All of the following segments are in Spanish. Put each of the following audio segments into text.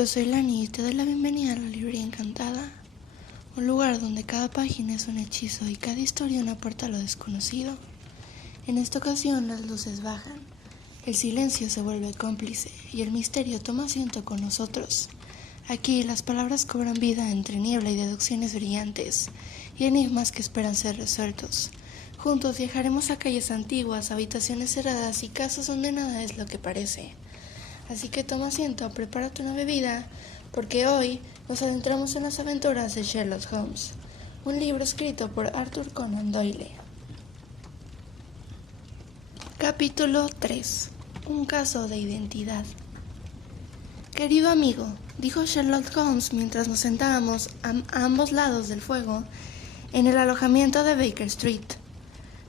Yo soy Lani y te doy la bienvenida a la Librería Encantada, un lugar donde cada página es un hechizo y cada historia una puerta a lo desconocido. En esta ocasión las luces bajan, el silencio se vuelve cómplice y el misterio toma asiento con nosotros. Aquí las palabras cobran vida entre niebla y deducciones brillantes y enigmas que esperan ser resueltos. Juntos viajaremos a calles antiguas, habitaciones cerradas y casas donde nada es lo que parece. Así que toma asiento, prepárate una bebida, porque hoy nos adentramos en las aventuras de Sherlock Holmes, un libro escrito por Arthur Conan Doyle. Capítulo 3. Un caso de identidad. Querido amigo, dijo Sherlock Holmes mientras nos sentábamos a ambos lados del fuego en el alojamiento de Baker Street.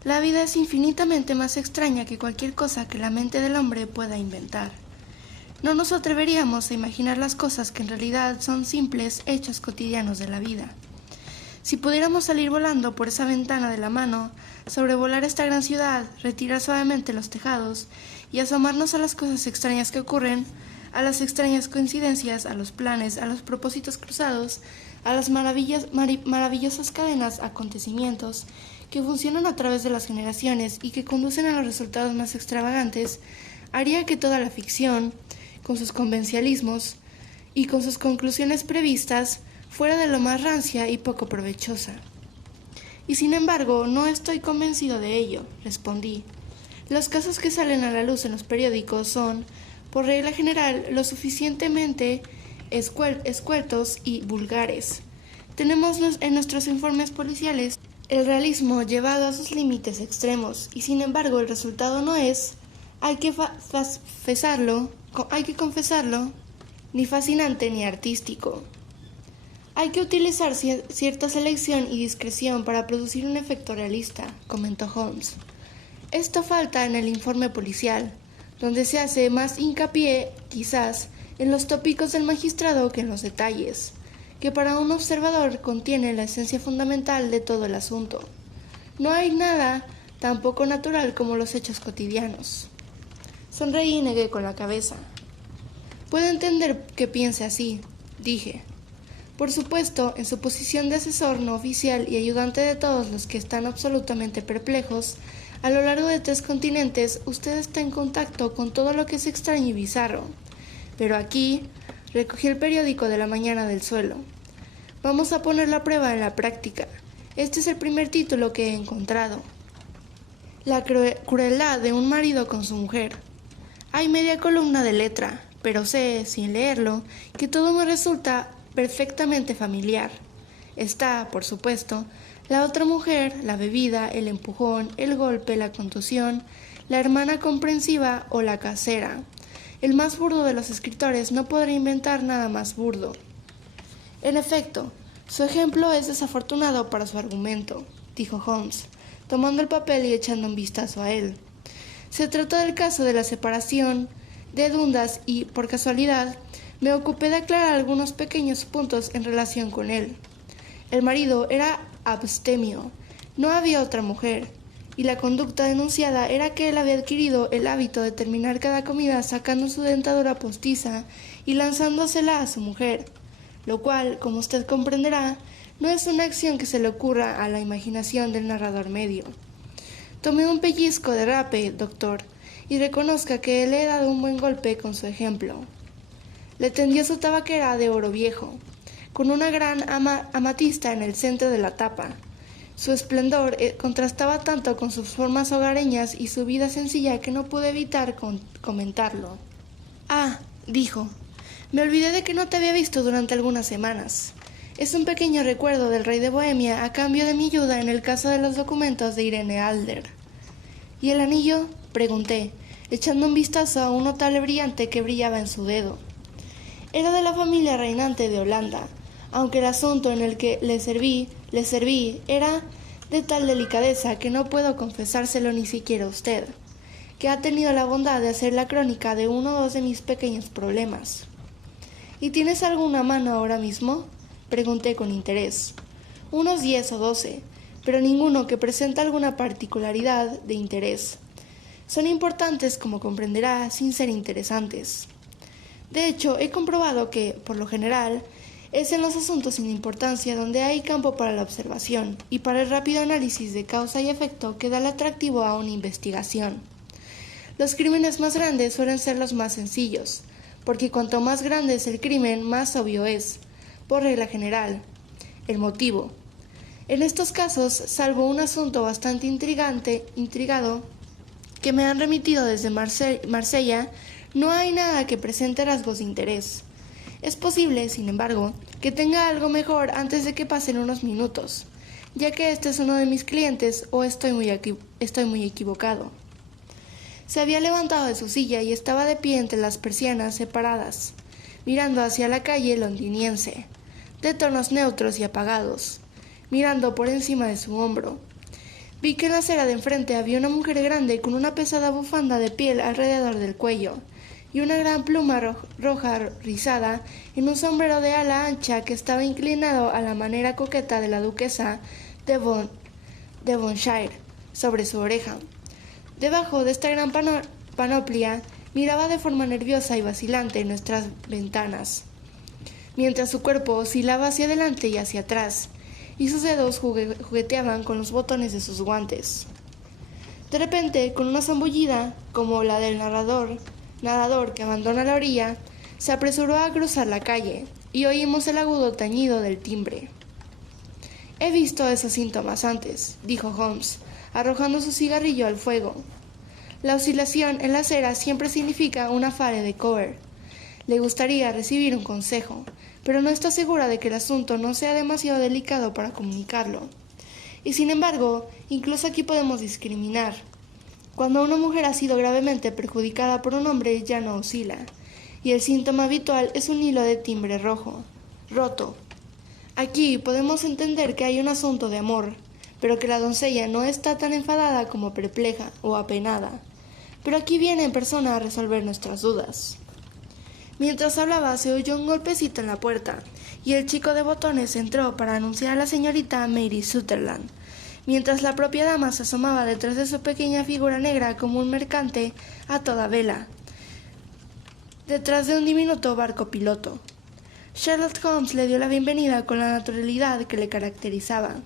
La vida es infinitamente más extraña que cualquier cosa que la mente del hombre pueda inventar. No nos atreveríamos a imaginar las cosas que en realidad son simples hechos cotidianos de la vida. Si pudiéramos salir volando por esa ventana de la mano, sobrevolar esta gran ciudad, retirar suavemente los tejados y asomarnos a las cosas extrañas que ocurren, a las extrañas coincidencias, a los planes, a los propósitos cruzados, a las maravillosas cadenas de acontecimientos que funcionan a través de las generaciones y que conducen a los resultados más extravagantes, haría que toda la ficción, con sus convencionalismos y con sus conclusiones previstas, fuera de lo más rancia y poco provechosa. Y sin embargo, no estoy convencido de ello, respondí. Los casos que salen a la luz en los periódicos son, por regla general, lo suficientemente escuetos y vulgares. Tenemos en nuestros informes policiales el realismo llevado a sus límites extremos, y sin embargo el resultado no es, hay que confesarlo, ni fascinante ni artístico. Hay que utilizar cierta selección y discreción para producir un efecto realista, comentó Holmes. Esto falta en el informe policial, donde se hace más hincapié, quizás, en los tópicos del magistrado que en los detalles, que para un observador contiene la esencia fundamental de todo el asunto. No hay nada tan poco natural como los hechos cotidianos. Sonreí y negué con la cabeza. Puedo entender que piense así, dije. Por supuesto, en su posición de asesor no oficial y ayudante de todos los que están absolutamente perplejos, a lo largo de 3 continentes, usted está en contacto con todo lo que es extraño y bizarro. Pero aquí, recogí el periódico de la mañana del suelo. Vamos a poner la prueba en la práctica. Este es el primer título que he encontrado. La crueldad de un marido con su mujer. Hay media columna de letra, pero sé, sin leerlo, que todo me resulta perfectamente familiar. Está, por supuesto, la otra mujer, la bebida, el empujón, el golpe, la contusión, la hermana comprensiva o la casera. El más burdo de los escritores no podrá inventar nada más burdo. En efecto, su ejemplo es desafortunado para su argumento, dijo Holmes, tomando el papel y echando un vistazo a él. Se trató del caso de la separación de Dundas y, por casualidad, me ocupé de aclarar algunos pequeños puntos en relación con él. El marido era abstemio, no había otra mujer, y la conducta denunciada era que él había adquirido el hábito de terminar cada comida sacando su dentadura postiza y lanzándosela a su mujer, lo cual, como usted comprenderá, no es una acción que se le ocurra a la imaginación del narrador medio. Tome un pellizco de rape, doctor, y reconozca que le he dado un buen golpe con su ejemplo. Le tendió su tabaquera de oro viejo, con una gran amatista en el centro de la tapa. Su esplendor contrastaba tanto con sus formas hogareñas y su vida sencilla que no pude evitar comentarlo. Ah, dijo, me olvidé de que no te había visto durante algunas semanas. Es un pequeño recuerdo del rey de Bohemia a cambio de mi ayuda en el caso de los documentos de Irene Adler. ¿Y el anillo?, pregunté, echando un vistazo a un notable brillante que brillaba en su dedo. Era de la familia reinante de Holanda, aunque el asunto en el que le serví era de tal delicadeza que no puedo confesárselo ni siquiera a usted, que ha tenido la bondad de hacer la crónica de 1 o 2 de mis pequeños problemas. ¿Y tienes alguna mano ahora mismo?, pregunté con interés. Unos 10 o 12, pero ninguno que presenta alguna particularidad de interés. Son importantes, como comprenderá, sin ser interesantes. De hecho, he comprobado que, por lo general, es en los asuntos sin importancia donde hay campo para la observación y para el rápido análisis de causa y efecto que da el atractivo a una investigación. Los crímenes más grandes suelen ser los más sencillos, porque cuanto más grande es el crimen, más obvio es, por regla general, el motivo. En estos casos, salvo un asunto bastante intrigado, que me han remitido desde Marsella, no hay nada que presente rasgos de interés. Es posible, sin embargo, que tenga algo mejor antes de que pasen unos minutos, ya que este es uno de mis clientes o estoy muy equivocado. Se había levantado de su silla y estaba de pie entre las persianas separadas, mirando hacia la calle londiniense, de tonos neutros y apagados, mirando por encima de su hombro. Vi que en la acera de enfrente había una mujer grande con una pesada bufanda de piel alrededor del cuello y una gran pluma roja rizada en un sombrero de ala ancha que estaba inclinado a la manera coqueta de la duquesa de Devonshire sobre su oreja. Debajo de esta gran panoplia miraba de forma nerviosa y vacilante nuestras ventanas, mientras su cuerpo oscilaba hacia adelante y hacia atrás, y sus dedos jugueteaban con los botones de sus guantes. De repente, con una zambullida, como la del nadador que abandona la orilla, se apresuró a cruzar la calle, y oímos el agudo tañido del timbre. «He visto esos síntomas antes», dijo Holmes, arrojando su cigarrillo al fuego. La oscilación en la acera siempre significa una fare de cover. Le gustaría recibir un consejo, pero no está segura de que el asunto no sea demasiado delicado para comunicarlo. Y sin embargo, incluso aquí podemos discriminar. Cuando una mujer ha sido gravemente perjudicada por un hombre, ya no oscila, y el síntoma habitual es un hilo de timbre roto. Aquí podemos entender que hay un asunto de amor, pero que la doncella no está tan enfadada como perpleja o apenada. Pero aquí viene en persona a resolver nuestras dudas. Mientras hablaba se oyó un golpecito en la puerta, y el chico de botones entró para anunciar a la señorita Mary Sutherland, mientras la propia dama se asomaba detrás de su pequeña figura negra como un mercante a toda vela, detrás de un diminuto barco piloto. Sherlock Holmes le dio la bienvenida con la naturalidad que le caracterizaba,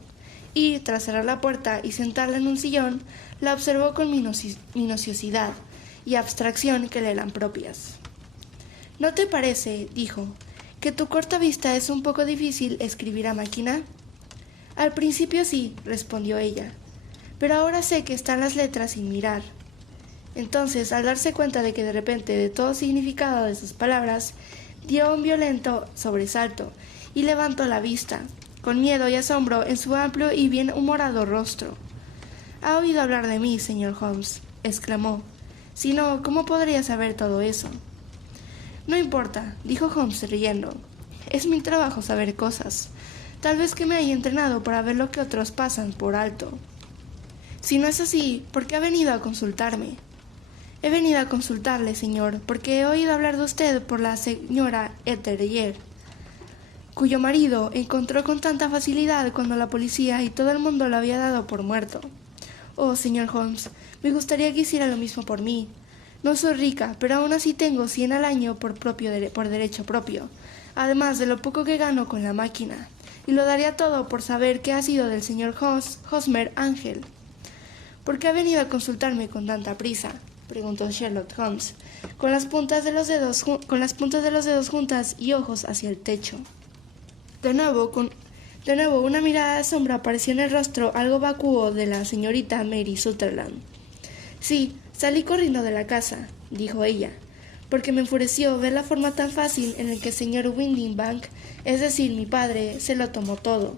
y, tras cerrar la puerta y sentarla en un sillón, la observó con minuciosidad y abstracción que le eran propias. «¿No te parece», dijo, «que tu corta vista es un poco difícil escribir a máquina?» «Al principio sí», respondió ella, «pero ahora sé que están las letras sin mirar». Entonces, al darse cuenta de que de repente de todo significado de sus palabras, dio un violento sobresalto y levantó la vista, con miedo y asombro en su amplio y bien humorado rostro. «¿Ha oído hablar de mí, señor Holmes?», exclamó. «Si no, ¿cómo podría saber todo eso?» «No importa», dijo Holmes riendo. «Es mi trabajo saber cosas. Tal vez que me haya entrenado para ver lo que otros pasan por alto. Si no es así, ¿por qué ha venido a consultarme?» «He venido a consultarle, señor, porque he oído hablar de usted por la señora Etheridge, cuyo marido encontró con tanta facilidad cuando la policía y todo el mundo lo había dado por muerto. Oh, señor Holmes, me gustaría que hiciera lo mismo por mí. No soy rica, pero aún así tengo 100 al año por derecho propio, además de lo poco que gano con la máquina, y lo daría todo por saber qué ha sido del señor Hosmer Ángel». «¿Por qué ha venido a consultarme con tanta prisa?», preguntó Sherlock Holmes, con las puntas de los dedos juntas y ojos hacia el techo. De nuevo, una mirada de asombro apareció en el rostro algo vacuo de la señorita Mary Sutherland. «Sí, salí corriendo de la casa», dijo ella, «porque me enfureció ver la forma tan fácil en la que el señor Windibank, es decir, mi padre, se lo tomó todo.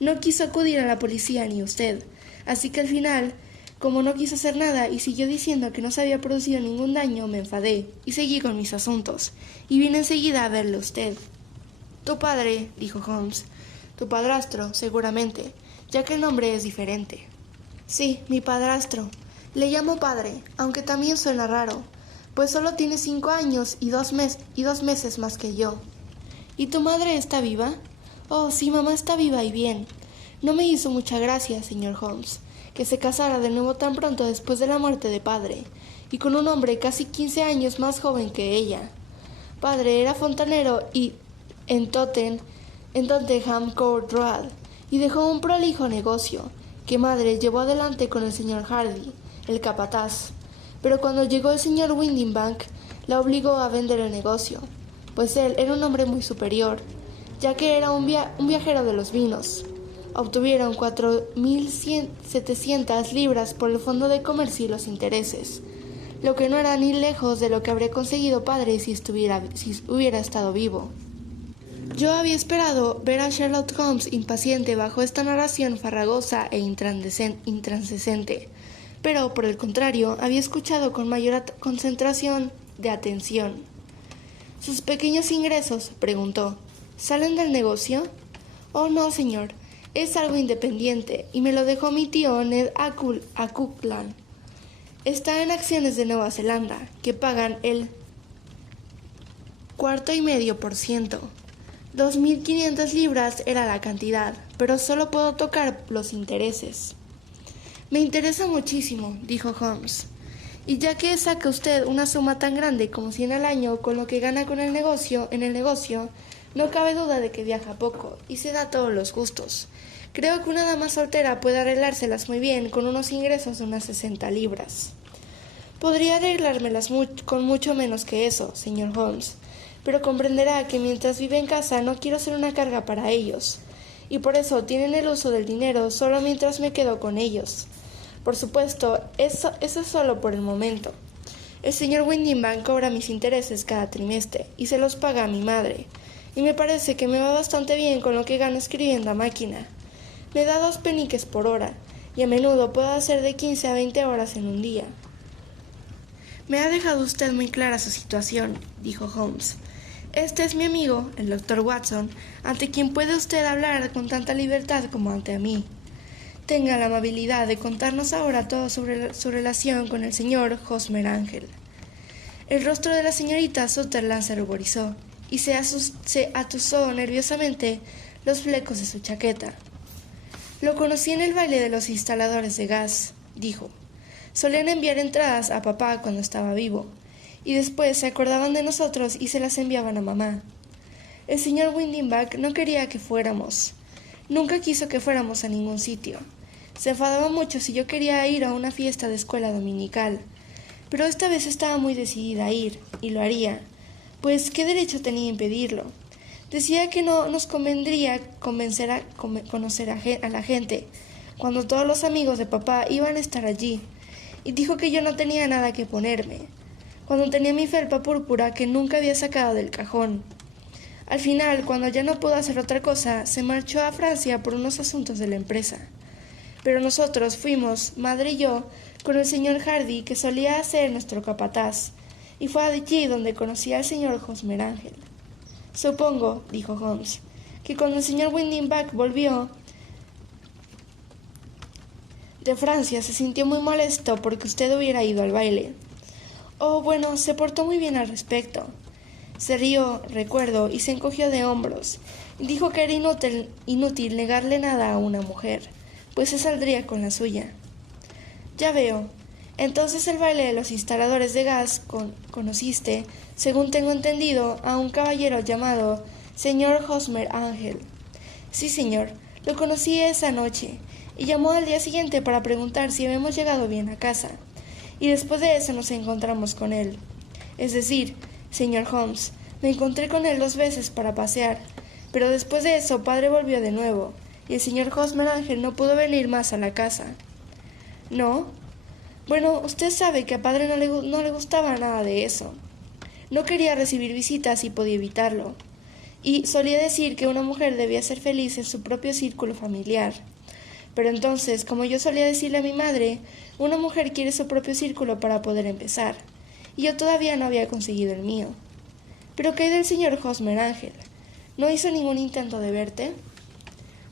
No quiso acudir a la policía ni usted, así que al final, como no quiso hacer nada y siguió diciendo que no se había producido ningún daño, me enfadé y seguí con mis asuntos, y vine enseguida a verle a usted». «Tu padre», dijo Holmes. «Tu padrastro, seguramente, ya que el nombre es diferente». «Sí, mi padrastro. Le llamo padre, aunque también suena raro, pues solo tiene 5 años y dos meses más que yo». «¿Y tu madre está viva?» «Oh, sí, mamá está viva y bien. No me hizo mucha gracia, señor Holmes, que se casara de nuevo tan pronto después de la muerte de padre, y con un hombre casi 15 años más joven que ella. Padre era fontanero en Tottenham Court Road y dejó un prolijo negocio, que madre llevó adelante con el señor Hardy, el capataz. Pero cuando llegó el señor Windibank, la obligó a vender el negocio, pues él era un hombre muy superior, ya que era un viajero de los vinos. Obtuvieron 4.700 libras por el fondo de comercio y los intereses, lo que no era ni lejos de lo que habría conseguido padre si hubiera estado vivo. Yo había esperado ver a Sherlock Holmes impaciente bajo esta narración farragosa e intranscendente, pero por el contrario había escuchado con mayor concentración de atención. ¿Sus pequeños ingresos?, preguntó, ¿salen del negocio? Oh, no, señor, es algo independiente y me lo dejó mi tío Ned Auckland. Está en acciones de Nueva Zelanda, que pagan el 4,5%. 2.500 libras era la cantidad, pero solo puedo tocar los intereses. Me interesa muchísimo, dijo Holmes. Y ya que saca usted una suma tan grande como 100 al año con lo que gana en el negocio, no cabe duda de que viaja poco y se da todos los gustos. Creo que una dama soltera puede arreglárselas muy bien con unos ingresos de unas 60 libras. Podría arreglármelas con mucho menos que eso, señor Holmes, pero comprenderá que mientras vive en casa no quiero ser una carga para ellos, y por eso tienen el uso del dinero solo mientras me quedo con ellos. Por supuesto, eso es solo por el momento. El señor Windibank cobra mis intereses cada trimestre y se los paga a mi madre, y me parece que me va bastante bien con lo que gano escribiendo a máquina. Me da 2 peniques por hora, y a menudo puedo hacer de 15 a 20 horas en un día. Me ha dejado usted muy clara su situación, dijo Holmes. Este es mi amigo, el doctor Watson, ante quien puede usted hablar con tanta libertad como ante mí. Tenga la amabilidad de contarnos ahora todo sobre su relación con el señor Hosmer Ángel. El rostro de la señorita Sutherland se ruborizó y se atusó nerviosamente los flecos de su chaqueta. Lo conocí en el baile de los instaladores de gas, dijo. Solían enviar entradas a papá cuando estaba vivo, y después se acordaban de nosotros y se las enviaban a mamá. El señor Windibank no quería que fuéramos. Nunca quiso que fuéramos a ningún sitio. Se enfadaba mucho si yo quería ir a una fiesta de escuela dominical, pero esta vez estaba muy decidida a ir, y lo haría, pues ¿qué derecho tenía a impedirlo? Decía que no nos convendría conocer a la gente, cuando todos los amigos de papá iban a estar allí, y dijo que yo no tenía nada que ponerme, cuando tenía mi felpa púrpura que nunca había sacado del cajón. Al final, cuando ya no pudo hacer otra cosa, se marchó a Francia por unos asuntos de la empresa. Pero nosotros fuimos, madre y yo, con el señor Hardy, que solía ser nuestro capataz, y fue allí donde conocí al señor Hosmer Ángel. Supongo, dijo Holmes, que cuando el señor Windibank volvió de Francia se sintió muy molesto porque usted hubiera ido al baile. Oh, bueno, se portó muy bien al respecto. Se rió, recuerdo, y se encogió de hombros. Dijo que era inútil negarle nada a una mujer, pues se saldría con la suya. Ya veo. Entonces el baile de los instaladores de gas conociste, según tengo entendido, a un caballero llamado señor Hosmer Ángel. Sí, señor, lo conocí esa noche, y llamó al día siguiente para preguntar si habíamos llegado bien a casa, y después de eso nos encontramos con él. Es decir, señor Holmes, me encontré con él 2 veces para pasear, pero después de eso padre volvió de nuevo, y el señor Hosmer Ángel no pudo venir más a la casa. ¿No? Bueno, usted sabe que a padre no le gustaba nada de eso. No quería recibir visitas y podía evitarlo. Y solía decir que una mujer debía ser feliz en su propio círculo familiar. Pero entonces, como yo solía decirle a mi madre, una mujer quiere su propio círculo para poder empezar. Y yo todavía no había conseguido el mío. ¿Pero qué hay del señor Hosmer Ángel? ¿No hizo ningún intento de verte?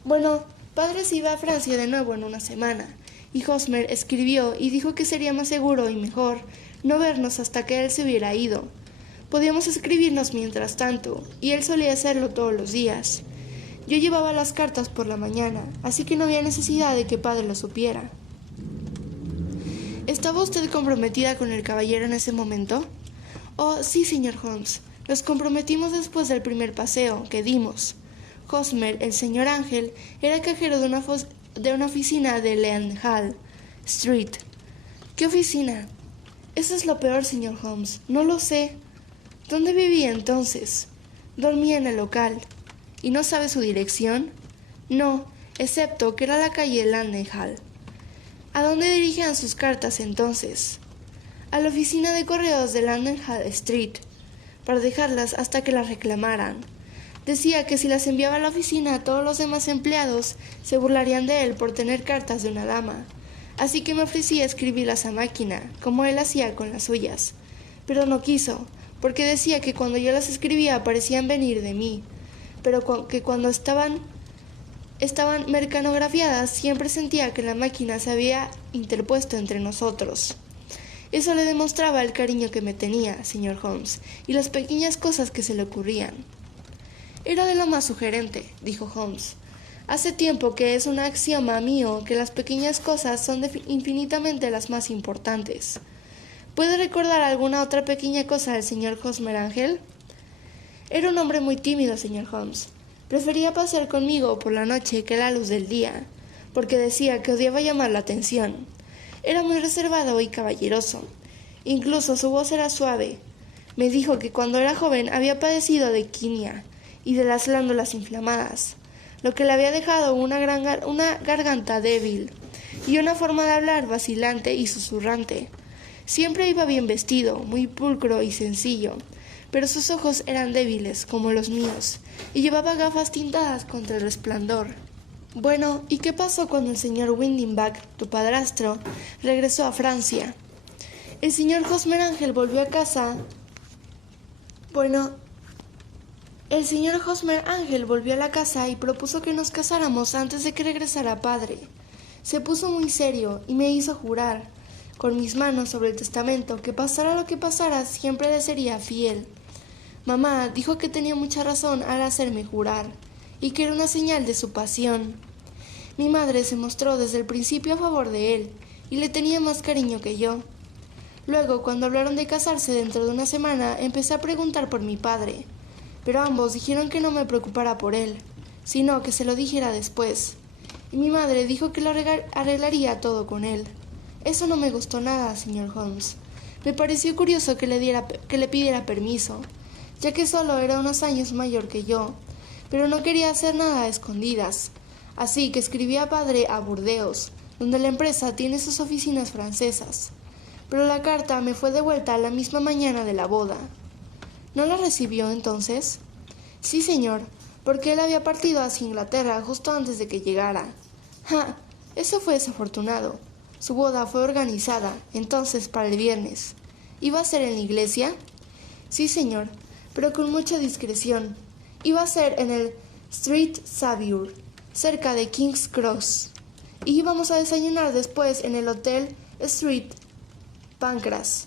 Bueno, padre se iba a Francia de nuevo en una semana. Y Hosmer escribió y dijo que sería más seguro y mejor no vernos hasta que él se hubiera ido. Podíamos escribirnos mientras tanto, y él solía hacerlo todos los días. Yo llevaba las cartas por la mañana, así que no había necesidad de que padre lo supiera. ¿Estaba usted comprometida con el caballero en ese momento? Oh, sí, señor Holmes. Nos comprometimos después del primer paseo que dimos. Hosmer, el señor Ángel, era cajero de una oficina de Leadenhall Street. ¿Qué oficina? Eso es lo peor, señor Holmes. No lo sé. ¿Dónde vivía entonces? Dormía en el local. ¿Y no sabe su dirección? No, excepto que era la calle Leadenhall. ¿A dónde dirigían sus cartas entonces? A la oficina de correos de Leadenhall Street, para dejarlas hasta que las reclamaran. Decía que si las enviaba a la oficina, todos los demás empleados se burlarían de él por tener cartas de una dama. Así que me ofrecí a escribirlas a máquina, como él hacía con las suyas. Pero no quiso, porque decía que cuando yo las escribía parecían venir de mí, pero que cuando estaban mecanografiadas siempre sentía que la máquina se había interpuesto entre nosotros. Eso le demostraba el cariño que me tenía, señor Holmes, y las pequeñas cosas que se le ocurrían. Era de lo más sugerente, dijo Holmes. Hace tiempo que es un axioma mío que las pequeñas cosas son infinitamente las más importantes. ¿Puede recordar alguna otra pequeña cosa del señor Hosmer Ángel? Era un hombre muy tímido, señor Holmes. Prefería pasear conmigo por la noche que a la luz del día, porque decía que odiaba llamar la atención. Era muy reservado y caballeroso. Incluso su voz era suave. Me dijo que cuando era joven había padecido de quinea y de las glándulas inflamadas, lo que le había dejado una garganta débil y una forma de hablar vacilante y susurrante. Siempre iba bien vestido, muy pulcro y sencillo, pero sus ojos eran débiles como los míos, y llevaba gafas tintadas contra el resplandor. Bueno, ¿y qué pasó cuando el señor Windingback, tu padrastro, regresó a Francia? El señor Hosmer Ángel volvió a casa. El señor Hosmer Ángel volvió a la casa y propuso que nos casáramos antes de que regresara padre. Se puso muy serio y me hizo jurar, con mis manos sobre el testamento, que pasara lo que pasara siempre le sería fiel. Mamá dijo que tenía mucha razón al hacerme jurar, y que era una señal de su pasión. Mi madre se mostró desde el principio a favor de él, y le tenía más cariño que yo. Luego, cuando hablaron de casarse dentro de una semana, empecé a preguntar por mi padre, pero ambos dijeron que no me preocupara por él, sino que se lo dijera después. Y mi madre dijo que lo arreglaría todo con él. Eso no me gustó nada, señor Holmes. Me pareció curioso que le pidiera permiso, ya que solo era unos años mayor que yo, pero no quería hacer nada a escondidas. Así que escribí a padre a Burdeos, donde la empresa tiene sus oficinas francesas. Pero la carta me fue devuelta la misma mañana de la boda. ¿No la recibió entonces? Sí, señor, porque él había partido hacia Inglaterra justo antes de que llegara. ¡Ja! Eso fue desafortunado. Su boda fue organizada, entonces, para el viernes. ¿Iba a ser en la iglesia? Sí, señor, pero con mucha discreción. Iba a ser en el Street Saviour, cerca de King's Cross. Y íbamos a desayunar después en el Hotel Street Pancras.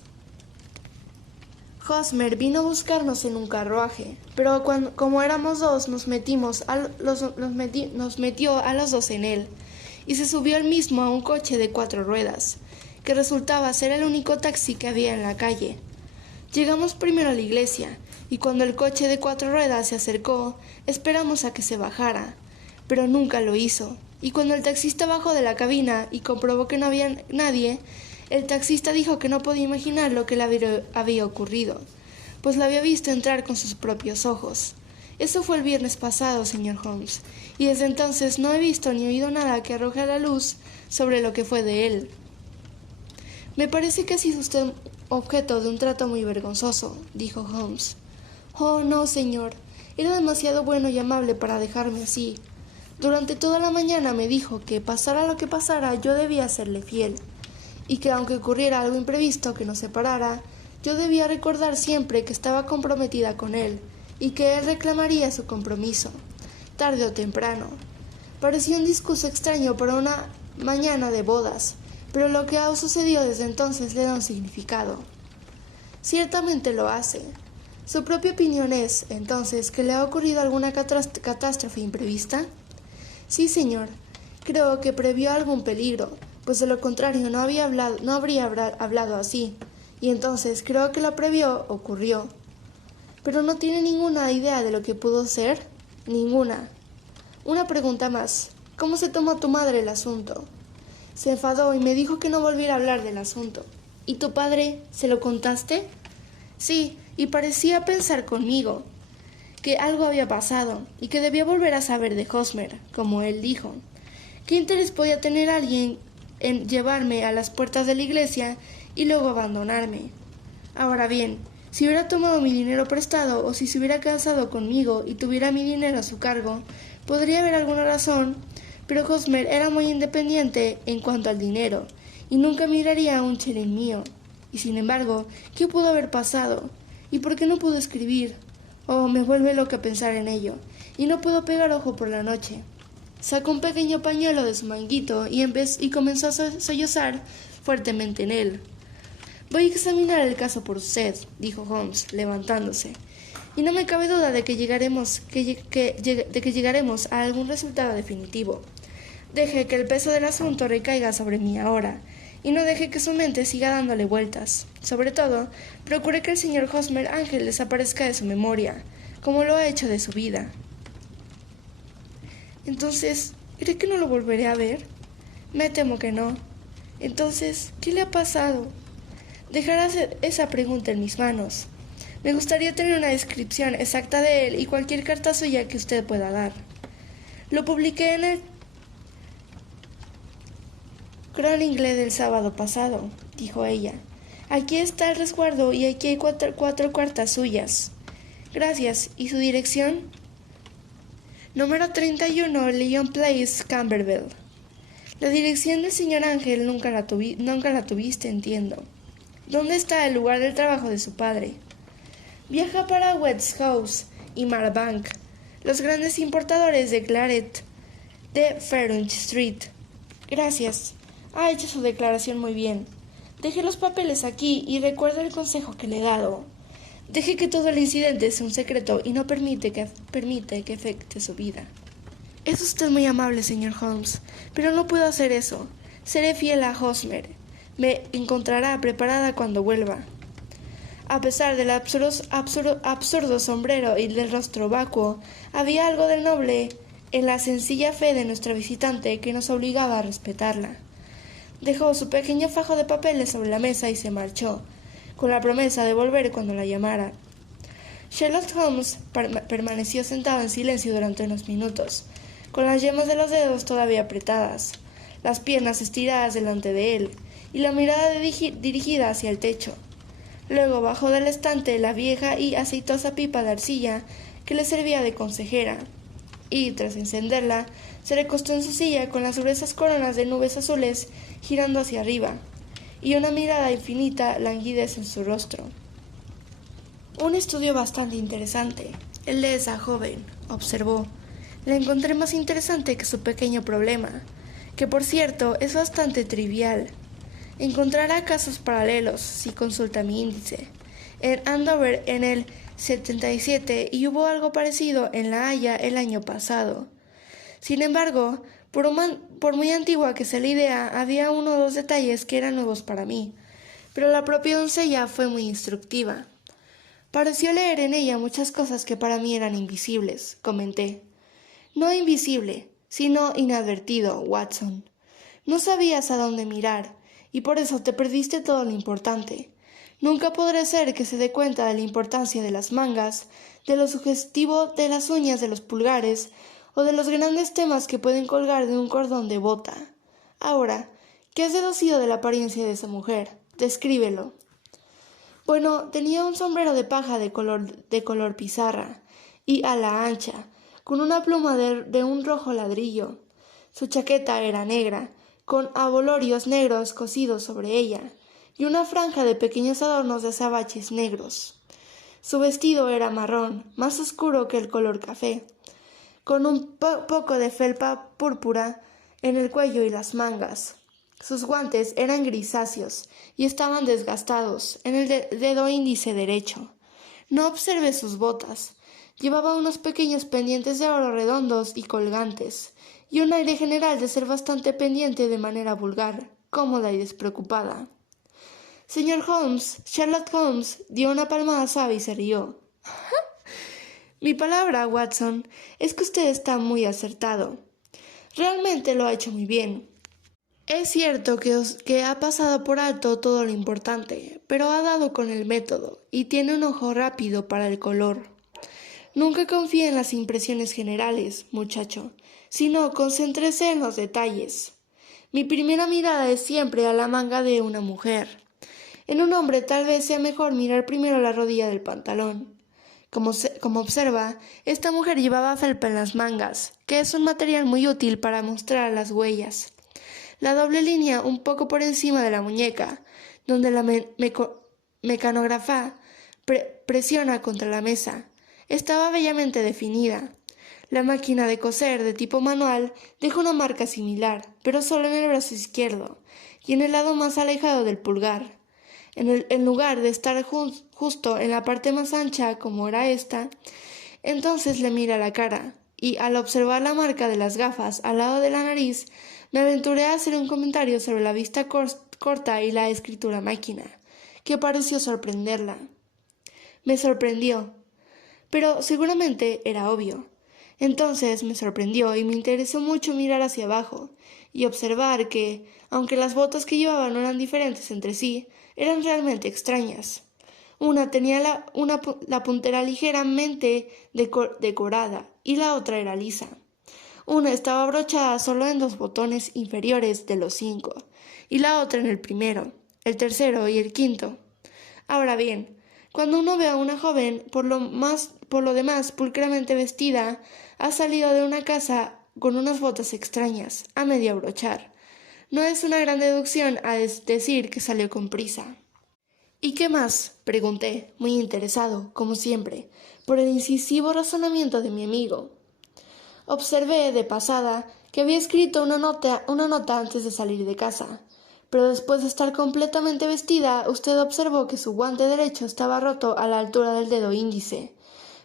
Hosmer vino a buscarnos en un carruaje, pero como éramos dos, nos metió a los dos en él, y se subió él mismo a un coche de 4 ruedas, que resultaba ser el único taxi que había en la calle. Llegamos primero a la iglesia, y cuando el coche de 4 ruedas se acercó, esperamos a que se bajara, pero nunca lo hizo, y cuando el taxista bajó de la cabina y comprobó que no había nadie, el taxista dijo que no podía imaginar lo que le había ocurrido, pues lo había visto entrar con sus propios ojos. Eso fue el viernes pasado, señor Holmes, y desde entonces no he visto ni oído nada que arroje la luz sobre lo que fue de él. Me parece que ha sido usted objeto de un trato muy vergonzoso, dijo Holmes. Oh, no, señor. Era demasiado bueno y amable para dejarme así. Durante toda la mañana me dijo que, pasara lo que pasara, yo debía serle fiel, y que aunque ocurriera algo imprevisto que nos separara, yo debía recordar siempre que estaba comprometida con él, y que él reclamaría su compromiso, tarde o temprano. Parecía un discurso extraño para una mañana de bodas, pero lo que ha sucedido desde entonces le da un significado. Ciertamente lo hace. Su propia opinión es, entonces, que le ha ocurrido alguna catástrofe imprevista. Sí, señor. Creo que previó algún peligro, pues de lo contrario no habría hablado así, y entonces creo que lo previó ocurrió. pero no tiene ninguna idea de lo que pudo ser. Ninguna. Una pregunta más. ¿Cómo se tomó tu madre el asunto? Se enfadó y me dijo que no volviera a hablar del asunto. ¿Y tu padre? ¿Se lo contaste? Sí, y parecía pensar conmigo que algo había pasado y que debía volver a saber de Hosmer, como él dijo. ¿Qué interés podía tener alguien en llevarme a las puertas de la iglesia y luego abandonarme? Ahora bien, si hubiera tomado mi dinero prestado o si se hubiera casado conmigo y tuviera mi dinero a su cargo, podría haber alguna razón, pero Hosmer era muy independiente en cuanto al dinero y nunca miraría a un chelín mío. Y sin embargo, ¿qué pudo haber pasado? ¿Y por qué no pudo escribir? Oh, me vuelve loca pensar en ello, y no puedo pegar ojo por la noche. Sacó un pequeño pañuelo de su manguito y comenzó a sollozar fuertemente en él. Voy a examinar el caso por usted, dijo Holmes, levantándose, y no me cabe duda de que llegaremos a algún resultado definitivo. Deje que el peso del asunto recaiga sobre mí ahora, y no deje que su mente siga dándole vueltas. Sobre todo, procure que el señor Hosmer Ángel desaparezca de su memoria, como lo ha hecho de su vida. Entonces, ¿cree que no lo volveré a ver? Me temo que no. Entonces, ¿qué le ha pasado? Dejará esa pregunta en mis manos. Me gustaría tener una descripción exacta de él y cualquier carta suya que usted pueda dar. Lo publiqué en el Chronicle del sábado pasado, dijo ella. Aquí está el resguardo y aquí hay cuatro cartas suyas. Gracias. ¿Y su dirección? Número 31, Leon Place, Camberwell. La dirección del señor Ángel nunca la tuviste, entiendo. ¿Dónde está el lugar del trabajo de su padre? Viaja para West House y Marbank, los grandes importadores de claret de Ferunch Street. Gracias. Ha hecho su declaración muy bien. Deje los papeles aquí y recuerde el consejo que le he dado. Deje que todo el incidente sea un secreto y no permite que afecte su vida. Es usted muy amable, señor Holmes, pero no puedo hacer eso. Seré fiel a Hosmer. Me encontrará preparada cuando vuelva. A pesar del absurdo sombrero y del rostro vacuo, había algo del noble en la sencilla fe de nuestra visitante que nos obligaba a respetarla. Dejó su pequeño fajo de papeles sobre la mesa y se marchó, con la promesa de volver cuando la llamara. Sherlock Holmes permaneció sentado en silencio durante unos minutos, con las yemas de los dedos todavía apretadas, las piernas estiradas delante de él y la mirada dirigida hacia el techo. Luego bajó del estante la vieja y aceitosa pipa de arcilla que le servía de consejera, y, tras encenderla, se recostó en su silla con las gruesas coronas de nubes azules girando hacia arriba, y una mirada infinita languidez en su rostro. Un estudio bastante interesante, el de esa joven, observó. La encontré más interesante que su pequeño problema, que por cierto es bastante trivial. Encontrará casos paralelos si consulta mi índice. En Andover en el 77 y hubo algo parecido en La Haya el año pasado. Sin embargo, por muy antigua que sea la idea, había uno o dos detalles que eran nuevos para mí, pero la propia doncella fue muy instructiva. Pareció leer en ella muchas cosas que para mí eran invisibles, comenté. No invisible, sino inadvertido, Watson. No sabías a dónde mirar, y por eso te perdiste todo lo importante. Nunca podré ser que se dé cuenta de la importancia de las mangas, de lo sugestivo de las uñas de los pulgares, o de los grandes temas que pueden colgar de un cordón de bota. Ahora, ¿qué has deducido de la apariencia de esa mujer? Descríbelo. Bueno, tenía un sombrero de paja de color pizarra, y ala ancha, con una pluma de un rojo ladrillo. Su chaqueta era negra, con abolorios negros cosidos sobre ella, y una franja de pequeños adornos de azabaches negros. Su vestido era marrón, más oscuro que el color café, con un poco de felpa púrpura en el cuello y las mangas. Sus guantes eran grisáceos y estaban desgastados en el dedo índice derecho. No observé sus botas. Llevaba unos pequeños pendientes de oro redondos y colgantes, y un aire general de ser bastante pendiente de manera vulgar, cómoda y despreocupada. Señor Holmes, Sherlock Holmes dio una palmada suave y se rió. Mi palabra, Watson, es que usted está muy acertado. Realmente lo ha hecho muy bien. Es cierto que ha pasado por alto todo lo importante, pero ha dado con el método y tiene un ojo rápido para el color. Nunca confíe en las impresiones generales, muchacho, sino concéntrese en los detalles. Mi primera mirada es siempre a la manga de una mujer. En un hombre tal vez sea mejor mirar primero la rodilla del pantalón. Como observa, esta mujer llevaba felpa en las mangas, que es un material muy útil para mostrar las huellas. La doble línea un poco por encima de la muñeca, donde la mecanógrafa presiona contra la mesa, estaba bellamente definida. La máquina de coser de tipo manual deja una marca similar, pero solo en el brazo izquierdo y en el lado más alejado del pulgar. En lugar de estar justo en la parte más ancha como era esta, entonces le mira la cara, y al observar la marca de las gafas al lado de la nariz, me aventuré a hacer un comentario sobre la vista corta y la escritura máquina, que pareció sorprenderla. Me sorprendió, pero seguramente era obvio. Entonces me sorprendió y me interesó mucho mirar hacia abajo y observar que, aunque las botas que llevaba no eran diferentes entre sí, eran realmente extrañas. Una tenía la puntera ligeramente decorada y la otra era lisa. Una estaba abrochada solo en los botones inferiores de los 5 y la otra en el primero, el tercero y el quinto. Ahora bien, cuando uno ve a una joven por lo demás pulcramente vestida, ha salido de una casa con unas botas extrañas, a medio abrochar. No es una gran deducción a decir que salió con prisa. ¿Y qué más?, pregunté, muy interesado, como siempre, por el incisivo razonamiento de mi amigo. Observé, de pasada, que había escrito una nota antes de salir de casa, pero después de estar completamente vestida, usted observó que su guante derecho estaba roto a la altura del dedo índice,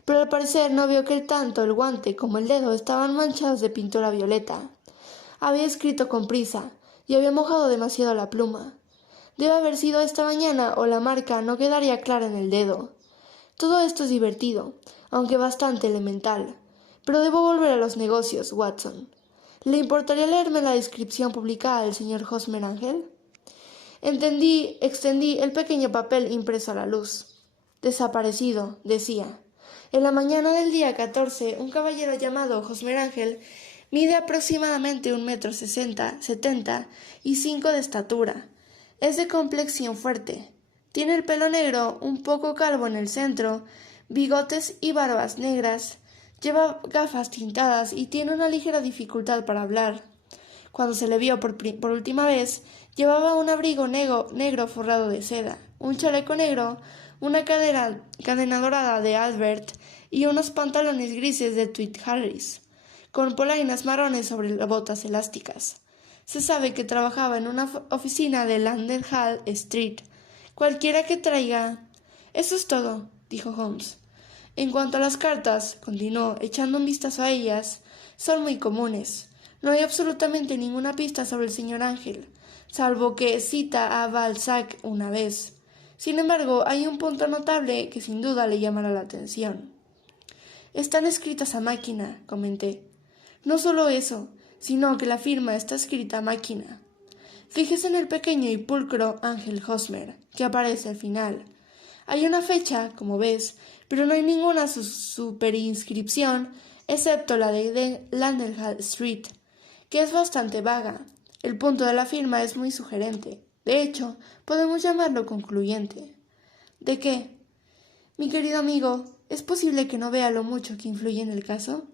pero al parecer no vio que tanto el guante como el dedo estaban manchados de pintura violeta. Había escrito con prisa, y había mojado demasiado la pluma. Debe haber sido esta mañana o la marca no quedaría clara en el dedo. Todo esto es divertido, aunque bastante elemental. Pero debo volver a los negocios, Watson. ¿Le importaría leerme la descripción publicada del señor Hosmer Ángel? Extendí el pequeño papel impreso a la luz. Desaparecido, decía. En la mañana del día 14, un caballero llamado Hosmer Ángel mide aproximadamente 1,60 m y 5 de estatura. Es de complexión fuerte. Tiene el pelo negro, un poco calvo en el centro, bigotes y barbas negras. Lleva gafas tintadas y tiene una ligera dificultad para hablar. Cuando se le vio por última vez, llevaba un abrigo negro forrado de seda, un chaleco negro, una cadena dorada de Albert y unos pantalones grises de Tweed Harris, con polainas marrones sobre botas elásticas. Se sabe que trabajaba en una oficina de Landenhall Street. Cualquiera que traiga... Eso es todo, dijo Holmes. En cuanto a las cartas, continuó, echando un vistazo a ellas, son muy comunes. No hay absolutamente ninguna pista sobre el señor Ángel, salvo que cita a Balzac una vez. Sin embargo, hay un punto notable que sin duda le llamará la atención. Están escritas a máquina, comenté. No solo eso, sino que la firma está escrita a máquina. Fíjese en el pequeño y pulcro Ángel Hosmer, que aparece al final. Hay una fecha, como ves, pero no hay ninguna superinscripción, excepto la de Landenhall Street, que es bastante vaga. El punto de la firma es muy sugerente. De hecho, podemos llamarlo concluyente. ¿De qué? Mi querido amigo, ¿es posible que no vea lo mucho que influye en el caso?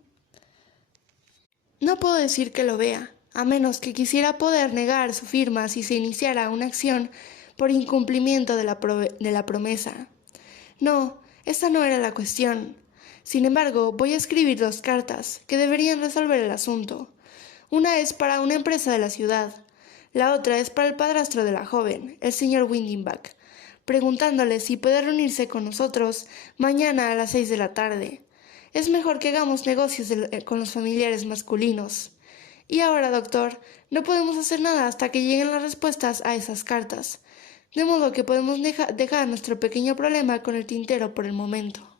No puedo decir que lo vea, a menos que quisiera poder negar su firma si se iniciara una acción por incumplimiento de la promesa. No, esa no era la cuestión. Sin embargo, voy a escribir 2 cartas que deberían resolver el asunto. Una es para una empresa de la ciudad. La otra es para el padrastro de la joven, el señor Windingback, preguntándole si puede reunirse con nosotros mañana a las 6 de la tarde. Es mejor que hagamos negocios con los familiares masculinos. Y ahora, doctor, no podemos hacer nada hasta que lleguen las respuestas a esas cartas. De modo que podemos dejar nuestro pequeño problema con el tintero por el momento.